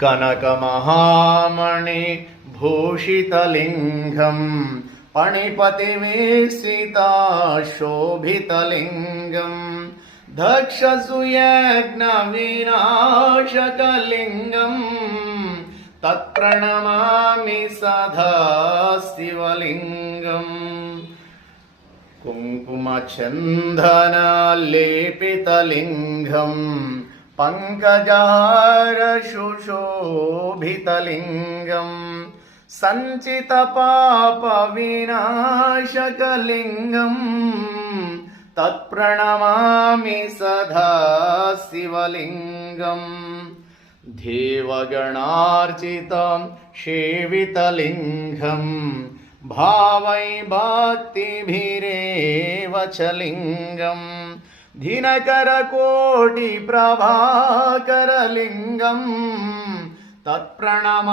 कनकमहामणिभूषितलिङ्गं पणिपतिविसिताशोभितलिङ्गं दक्षसूयज्ञविनाशकलिङ्गं तत्प्रणमामि सदा शिवलिङ्गम्। कुङ्कुमचन्दनलेपितलिङ्गं पङ्कजहारशुशोभितलिङ्गं सञ्चितपापविनाशकलिङ्गं तत्प्रणमामि सदा शिवलिङ्गम्। देवगणार्चितं सेवितलिङ्गं भावै भक्तिभिरेव च लिङ्गं दिनकरकोटिप्रभाकरलिङ्गं तत्प्रणमा